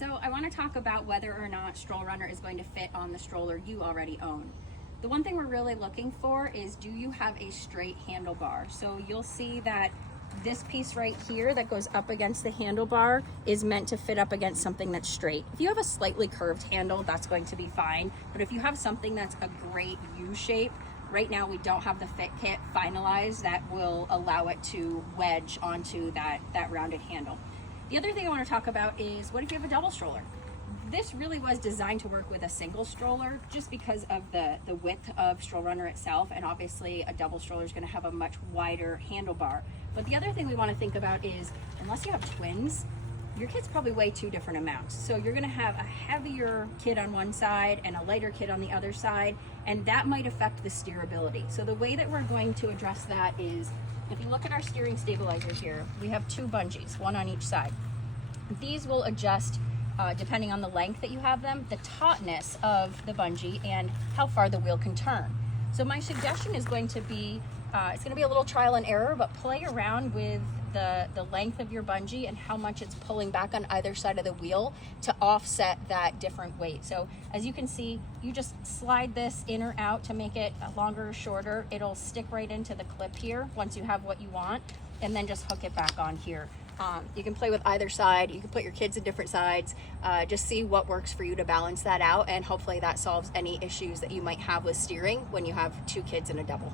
So I want to talk about whether or not StrollRunner is going to fit on the stroller you already own. The one thing we're really looking for is, do you have a straight handlebar? So you'll see that this piece right here that goes up against the handlebar is meant to fit up against something that's straight. If you have a slightly curved handle, that's going to be fine. But if you have something that's a great U shape, right now we don't have the fit kit finalized that will allow it to wedge onto that rounded handle. The other thing I want to talk about is, what if you have a double stroller? This really was designed to work with a single stroller just because of the width of StrollRunner itself, and obviously a double stroller is going to have a much wider handlebar. But the other thing we want to think about is, unless you have twins, your kids probably weigh two different amounts. So you're going to have a heavier kid on one side and a lighter kid on the other side, and that might affect the steerability. So the way that we're going to address that is, if you look at our steering stabilizers here, we have two bungees, one on each side. These will adjust depending on the length that you have them, the tautness of the bungee, and how far the wheel can turn. So my suggestion is going to be, it's going to be a little trial and error, but play around with the length of your bungee and how much it's pulling back on either side of the wheel to offset that different weight. So as you can see, you just slide this in or out to make it longer or shorter. It'll stick right into the clip here once you have what you want, and then just hook it back on here. You can play with either side. You can put your kids in different sides. Just see what works for you to balance that out, and hopefully that solves any issues that you might have with steering when you have two kids in a double.